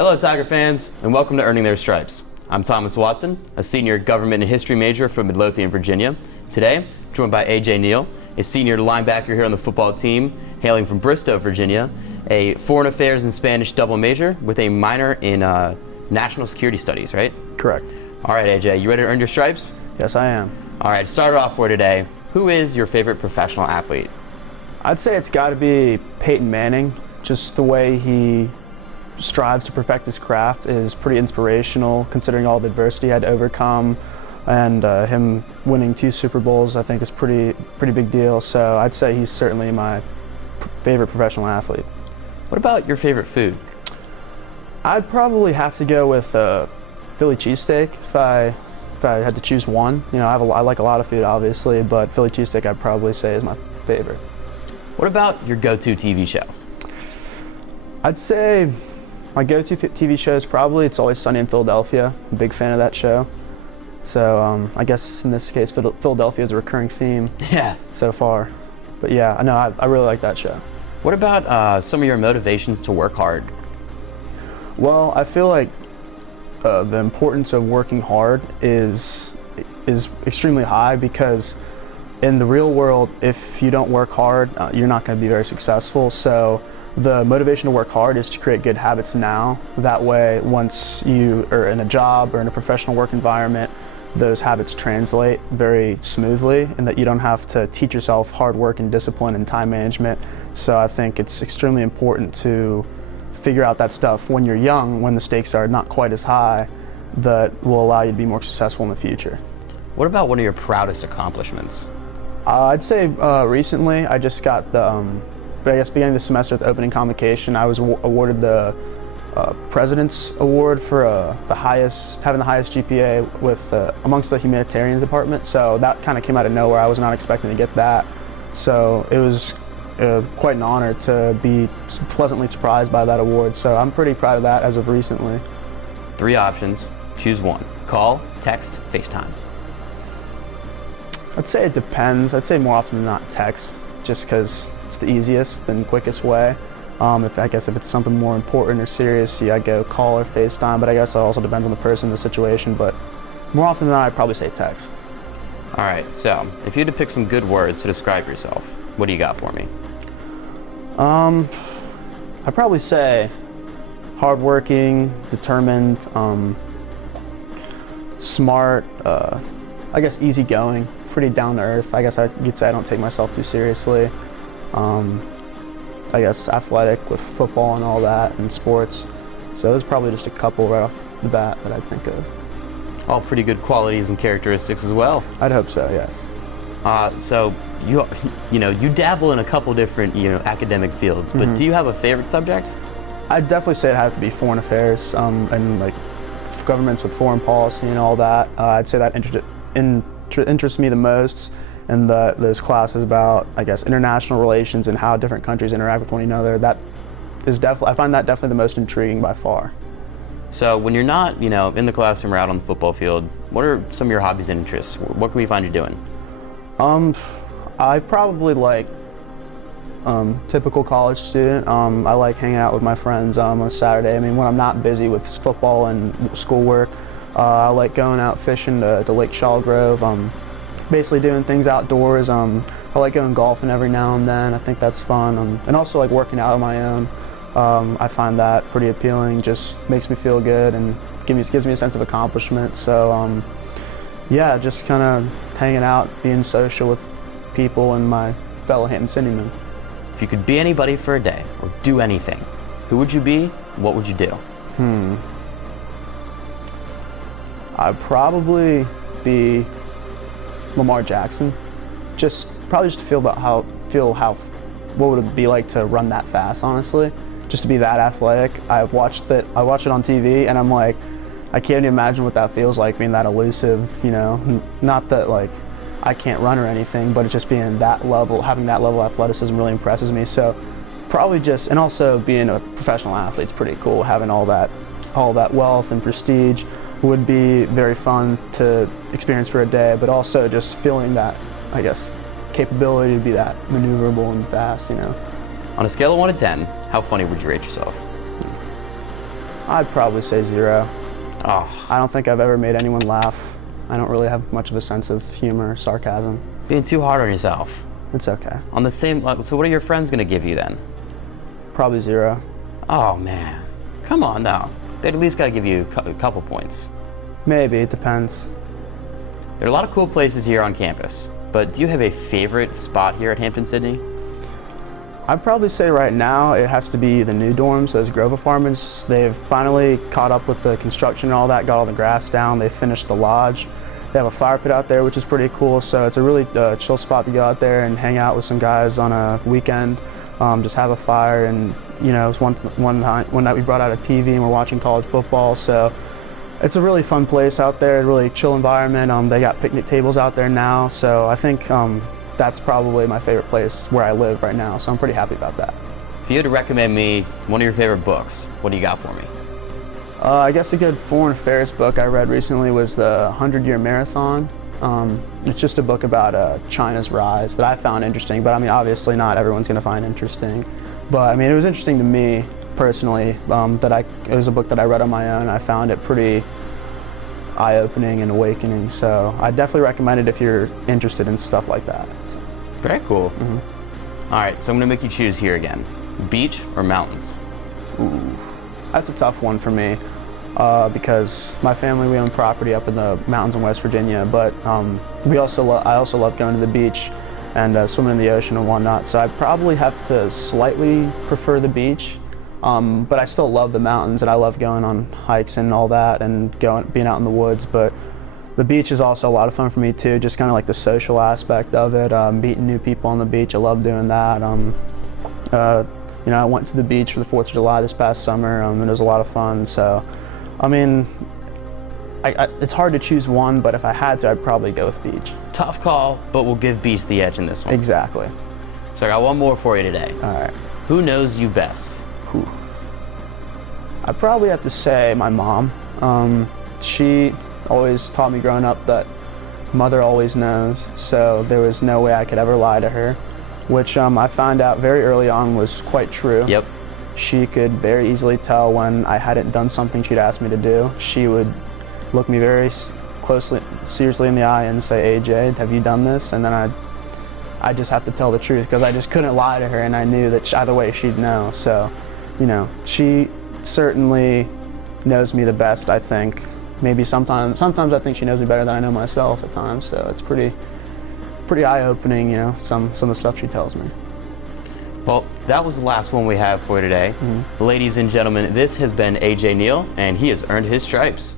Hello Tiger fans, and welcome to Earning Their Stripes. I'm Thomas Watson, a senior government and history major from Midlothian, Virginia. Today, joined by AJ Neal, a senior linebacker here on the football team, hailing from Bristow, Virginia, a foreign affairs and Spanish double major with a minor in national security studies, right? Correct. All right, AJ, you ready to earn your stripes? Yes, I am. All right, to start off for today, who is your favorite professional athlete? I'd say it's got to be Peyton Manning. Just the way he strives to perfect his craft is pretty inspirational, considering all the adversity he had to overcome, and him winning 2 Super Bowls I think is pretty big deal. So I'd say he's certainly my favorite professional athlete. What about your favorite food? I'd probably have to go with Philly cheesesteak if I had to choose one. You know, I like a lot of food obviously, but Philly cheesesteak I'd probably say is my favorite. What about your go-to TV show? I'd say my go-to TV show is probably It's Always Sunny in Philadelphia. I'm a big fan of that show. So I guess in this case, Philadelphia is a recurring theme so far. But yeah, I really like that show. What about some of your motivations to work hard? Well, I feel like the importance of working hard is extremely high, because in the real world, if you don't work hard, you're not going to be very successful. So the motivation to work hard is to create good habits now. That way, once you are in a job or in a professional work environment, those habits translate very smoothly, and that you don't have to teach yourself hard work and discipline and time management. So I think it's extremely important to figure out that stuff when you're young, when the stakes are not quite as high, that will allow you to be more successful in the future. What about one of your proudest accomplishments? I'd say recently I just got the beginning of the semester with opening convocation, I was awarded the President's Award for having the highest GPA with amongst the humanitarian department. So that kind of came out of nowhere. I was not expecting to get that. So it was quite an honor to be pleasantly surprised by that award. So I'm pretty proud of that as of recently. 3 options, choose one. Call, text, FaceTime. I'd say it depends. I'd say more often than not text, just because it's the easiest and quickest way. If it's something more important or serious, I go call or FaceTime, but I guess it also depends on the person, the situation, but more often than not, I'd probably say text. All right, so if you had to pick some good words to describe yourself, what do you got for me? I'd probably say hardworking, determined, smart, I guess easygoing, pretty down to earth. I guess you'd say I don't take myself too seriously. I guess athletic with football and all that and sports. So there's probably just a couple right off the bat that I think of. All pretty good qualities and characteristics as well. I'd hope so, yes. So you dabble in a couple different academic fields, but do you have a favorite subject? I'd definitely say it had to be foreign affairs and like governments with foreign policy and all that. I'd say that interests me the most. And those classes about, I guess, international relations and how different countries interact with one another, I find that definitely the most intriguing by far. So when you're not, in the classroom or out on the football field, what are some of your hobbies and interests? What can we find you doing? I probably like typical college student. I like hanging out with my friends on Saturday. I mean, when I'm not busy with football and schoolwork, I like going out fishing to Lake Shawgrove. Basically doing things outdoors. I like going golfing every now and then. I think that's fun. And also like working out on my own. I find that pretty appealing. Just makes me feel good and gives me a sense of accomplishment. So yeah, just kind of hanging out, being social with people and my fellow Hampden-Sydney men. If you could be anybody for a day or do anything, who would you be? What would you do? I'd probably be Lamar Jackson, probably just to feel what would it be like to run that fast, honestly, just to be that athletic. I watched it on TV and I'm like, I can't even imagine what that feels like, being that elusive, not that like I can't run or anything, but it's just being that level, having that level of athleticism really impresses me. So probably and also being a professional athlete is pretty cool. Having all that wealth and prestige would be very fun to experience for a day, but also just feeling that, I guess, capability to be that maneuverable and fast, On a scale of 1 to 10, how funny would you rate yourself? I'd probably say 0. Oh, I don't think I've ever made anyone laugh. I don't really have much of a sense of humor or sarcasm. being too hard on yourself. It's okay. On the same, so what are your friends gonna give you then? Probably 0. Oh man, come on now. They'd at least gotta give you a couple points. Maybe, it depends. There are a lot of cool places here on campus, but do you have a favorite spot here at Hampden-Sydney? I'd probably say right now it has to be the new dorms, those Grove apartments. They've finally caught up with the construction and all that, got all the grass down, they finished the lodge. They have a fire pit out there, which is pretty cool, so it's a really chill spot to go out there and hang out with some guys on a weekend, just have a fire. And you know, it was one night we brought out a TV and we're watching college football, so it's a really fun place out there, really chill environment. They got picnic tables out there now, so I think that's probably my favorite place where I live right now, so I'm pretty happy about that. If you had to recommend me one of your favorite books, what do you got for me? I guess a good foreign affairs book I read recently was the 100-Year Marathon. It's just a book about China's rise that I found interesting, but I mean, obviously not everyone's going to find interesting. But I mean, it was interesting to me personally. It was a book that I read on my own. I found it pretty eye-opening and awakening, so I definitely recommend it if you're interested in stuff like that. Very cool. All right, so I'm gonna make you choose here again. Beach or mountains? Ooh, that's a tough one for me because my family, we own property up in the mountains in West Virginia, but I also love going to the beach and swimming in the ocean and whatnot, so I probably have to slightly prefer the beach. But I still love the mountains and I love going on hikes and all that and being out in the woods. But the beach is also a lot of fun for me too, just kind of like the social aspect of it, meeting new people on the beach. I love doing that. You know, I went to the beach for the 4th of July this past summer and it was a lot of fun. So, I mean, it's hard to choose one, but if I had to, I'd probably go with beach. Tough call, but we'll give beach the edge in this one. Exactly. So I got one more for you today. All right. Who knows you best? I probably have to say my mom. She always taught me growing up that mother always knows, so there was no way I could ever lie to her, which I found out very early on was quite true. Yep. She could very easily tell when I hadn't done something she'd asked me to do. She would look me very seriously in the eye and say, AJ, have you done this? And then I just have to tell the truth because I just couldn't lie to her, and I knew that either way she'd know. So, you know, she certainly knows me the best, I think. Maybe sometimes I think she knows me better than I know myself at times, so it's pretty eye-opening, you know, some of the stuff she tells me. Well, that was the last one we have for today. Ladies and gentlemen, this has been AJ Neal, and he has earned his stripes.